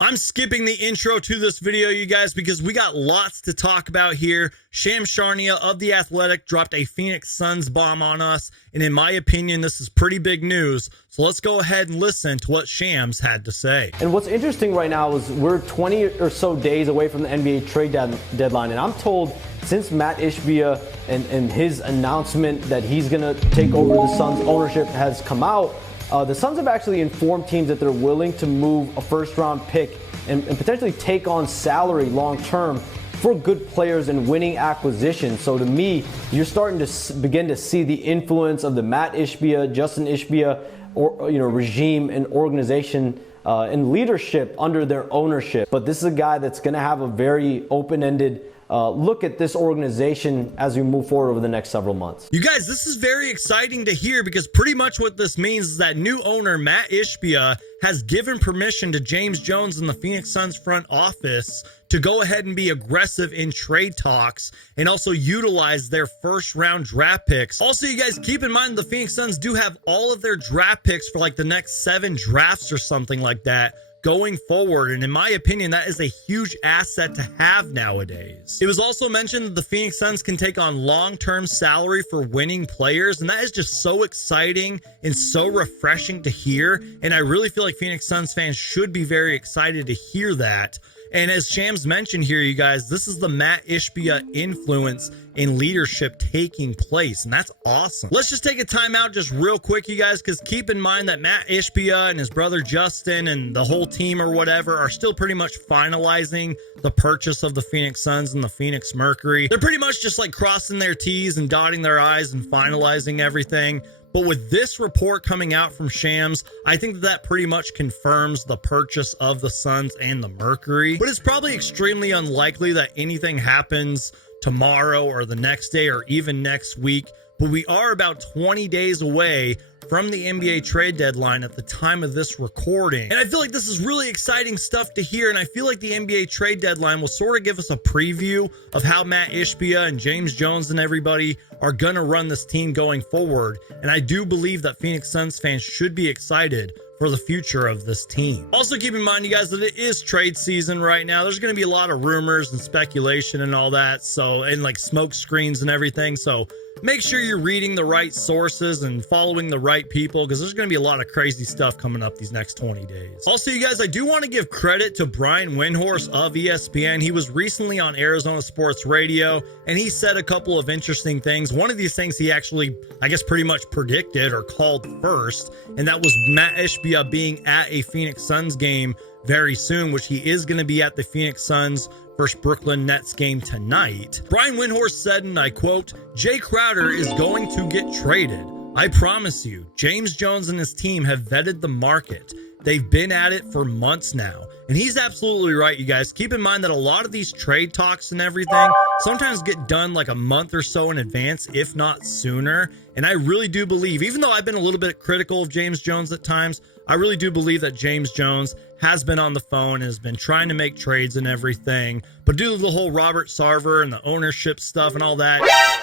I'm skipping the intro to this video, you guys, because we got lots to talk about here. Shams Charania of The Athletic dropped a Phoenix Suns bomb on us, and in my opinion, this is pretty big news. So let's go ahead and listen to what Shams had to say. And what's interesting right now is we're 20 or so days away from the NBA trade deadline, and I'm told since Mat Ishbia and his announcement that he's going to take over the Suns ownership has come out, the Suns have actually informed teams that they're willing to move a first-round pick and potentially take on salary long-term for good players and winning acquisitions. So to me, you're starting to begin to see the influence of the Mat Ishbia, Justin Ishbia, regime and organization and leadership under their ownership. But this is a guy that's going to have a very open-ended look at this organization as we move forward over the next several months. You guys, this is very exciting to hear because pretty much what this means is that new owner Mat Ishbia has given permission to James Jones and the Phoenix Suns front office to go ahead and be aggressive in trade talks and also utilize their first round draft picks. Also, you guys keep in mind the Phoenix Suns do have all of their draft picks for like the next 7 drafts or something like that going forward, and in my opinion, that is a huge asset to have nowadays. It was also mentioned that the Phoenix Suns can take on long-term salary for winning players, and that is just so exciting and so refreshing to hear, and I really feel like Phoenix Suns fans should be very excited to hear that. And as Shams mentioned here, you guys, this is the Mat Ishbia influence in leadership taking place, and that's awesome. Let's just take a time out just real quick, you guys, because keep in mind that Mat Ishbia and his brother Justin and the whole team or whatever are still pretty much finalizing the purchase of the Phoenix Suns and the Phoenix Mercury. They're pretty much just like crossing their T's and dotting their I's and finalizing everything. But with this report coming out from Shams, I think that pretty much confirms the purchase of the Suns and the Mercury. But it's probably extremely unlikely that anything happens tomorrow or the next day or even next week. But we are about 20 days away from the NBA trade deadline at the time of this recording. And I feel like this is really exciting stuff to hear. And I feel like the NBA trade deadline will sort of give us a preview of how Mat Ishbia and James Jones and everybody are going to run this team going forward. And I do believe that Phoenix Suns fans should be excited for the future of this team. Also keep in mind, you guys, that it is trade season right now. There's going to be a lot of rumors and speculation and all that. So, and like smoke screens and everything. So make sure you're reading the right sources and following the right people, because there's going to be a lot of crazy stuff coming up these next 20 days. Also, you guys, I do want to give credit to Brian Windhorst of ESPN. He was recently on Arizona Sports Radio, and he said a couple of interesting things. One of these things he actually, I guess, pretty much predicted or called first, and that was Mat Ishbia being at a Phoenix Suns game very soon, which he is going to be at the Phoenix Suns versus Brooklyn Nets game tonight. Brian Windhorst said, and I quote, "Jay Crowder is going to get traded. I promise you, James Jones and his team have vetted the market. They've been at it for months now." And he's absolutely right, you guys. Keep in mind that a lot of these trade talks and everything sometimes get done like a month or so in advance, if not sooner. And I really do believe, even though I've been a little bit critical of James Jones at times, I really do believe that James Jones has been on the phone and has been trying to make trades and everything. But due to the whole Robert Sarver and the ownership stuff and all that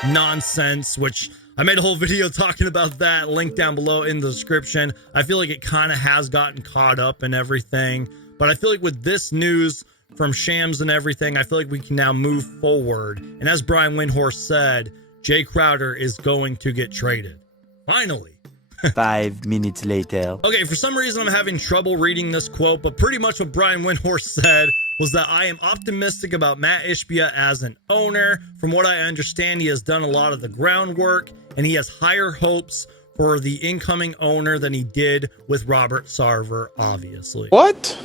nonsense, which I made a whole video talking about that, link down below in the description. I feel like it kind of has gotten caught up and everything. But I feel like with this news from Shams and everything, I feel like we can now move forward. And as Brian Windhorst said, Jay Crowder is going to get traded. Finally. 5 minutes later. Okay, for some reason I'm having trouble reading this quote, but pretty much what Brian Windhorst said was that I am optimistic about Mat Ishbia as an owner. From what I understand, he has done a lot of the groundwork, and he has higher hopes for the incoming owner than he did with Robert Sarver, obviously. What?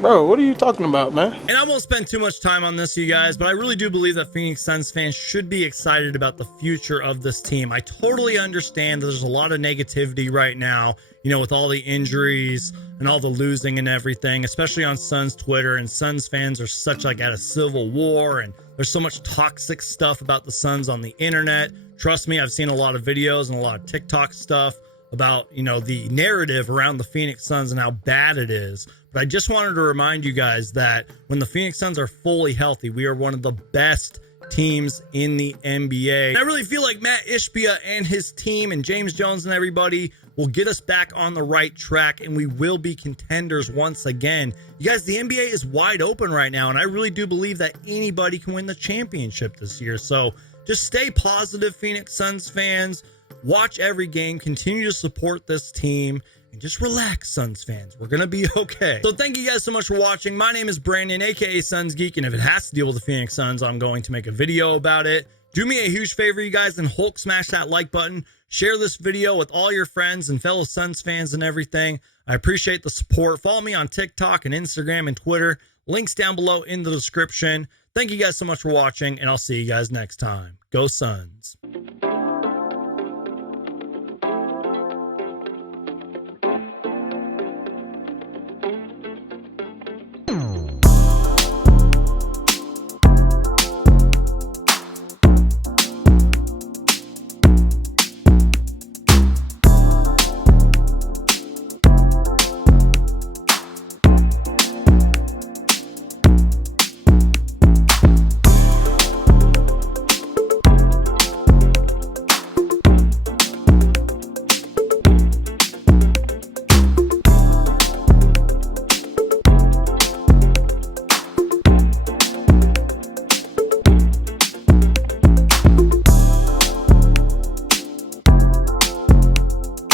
Bro, what are you talking about, man? And I won't spend too much time on this, you guys, but I really do believe that Phoenix Suns fans should be excited about the future of this team. I totally understand that there's a lot of negativity right now, you know, with all the injuries and all the losing and everything, especially on Suns Twitter. And Suns fans are such like at a civil war, and there's so much toxic stuff about the Suns on the internet. Trust me, I've seen a lot of videos and a lot of TikTok stuff about, you know, the narrative around the Phoenix Suns and how bad it is. But I just wanted to remind you guys that when the Phoenix Suns are fully healthy, we are one of the best teams in the NBA. And I really feel like Mat Ishbia and his team and James Jones and everybody will get us back on the right track, and we will be contenders once again. You guys, the NBA is wide open right now, and I really do believe that anybody can win the championship this year. So just stay positive, Phoenix Suns fans. Watch every game, continue to support this team, and just relax, Suns fans. We're going to be okay. So thank you guys so much for watching. My name is Brandon, aka Suns Geek, and if it has to deal with the Phoenix Suns, I'm going to make a video about it. Do me a huge favor, you guys, and Hulk smash that like button. Share this video with all your friends and fellow Suns fans and everything. I appreciate the support. Follow me on TikTok and Instagram and Twitter. Links down below in the description. Thank you guys so much for watching, and I'll see you guys next time. Go Suns.